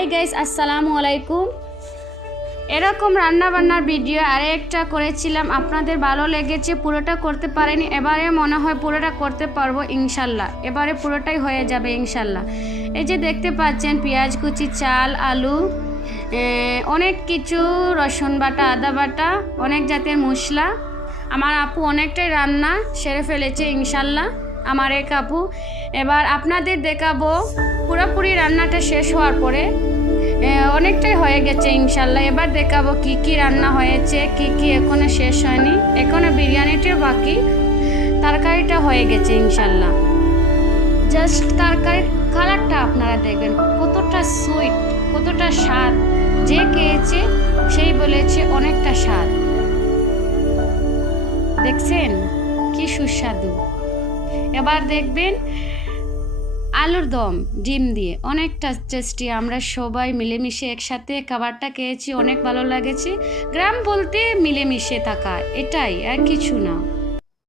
Hi guys, আসসালামু আলাইকুম। এরকম রান্না বান্নার ভিডিও আরেকটা করেছিলাম, আপনাদের ভালো লেগেছে। পুরোটা করতে পারিনি, এবারে মনে হয় পুরোটা করতে পারবো ইনশাল্লাহ। এবারে পুরোটাই হয়ে যাবে ইনশাল্লাহ। এই যে দেখতে পাচ্ছেন পেঁয়াজ কুচি, চাল, আলু, অনেক কিছু, রসুন বাটা, আদা বাটা, অনেক জাতের মশলা। আমার আপু অনেকটাই রান্না সেরে ফেলেছে ইনশাল্লাহ, আমার এক আপু। এবার আপনাদের দেখাবো পুরোপুরি রান্নাটা শেষ হওয়ার পরে, অনেকটাই হয়ে গেছে ইনশাল্লাহ। এবার দেখাবো কি কি রান্না হয়েছে, কি কি এখনো শেষ হয়নি, এখনো বিরিয়ানিটাও বাকি, তরকারিটা হয়ে গেছে ইনশাল্লাহ। জাস্ট তরকারির কালারটা আপনারা দেখবেন, কতটা সুইট, কতটা স্বাদ। যে খেয়েছে সেই বলেছে অনেকটা স্বাদ। দেখছেন কি সুস্বাদু। এবার দেখবেন আলুর দম ডিম দিয়ে, অনেকটা টেস্টি। আমরা সবাই মিলেমিশে একসাথে খাবারটা খেয়েছি, অনেক ভালো লেগেছে। গ্রাম বলতে মিলেমিশে থাকা, এটাই আর কিছু না।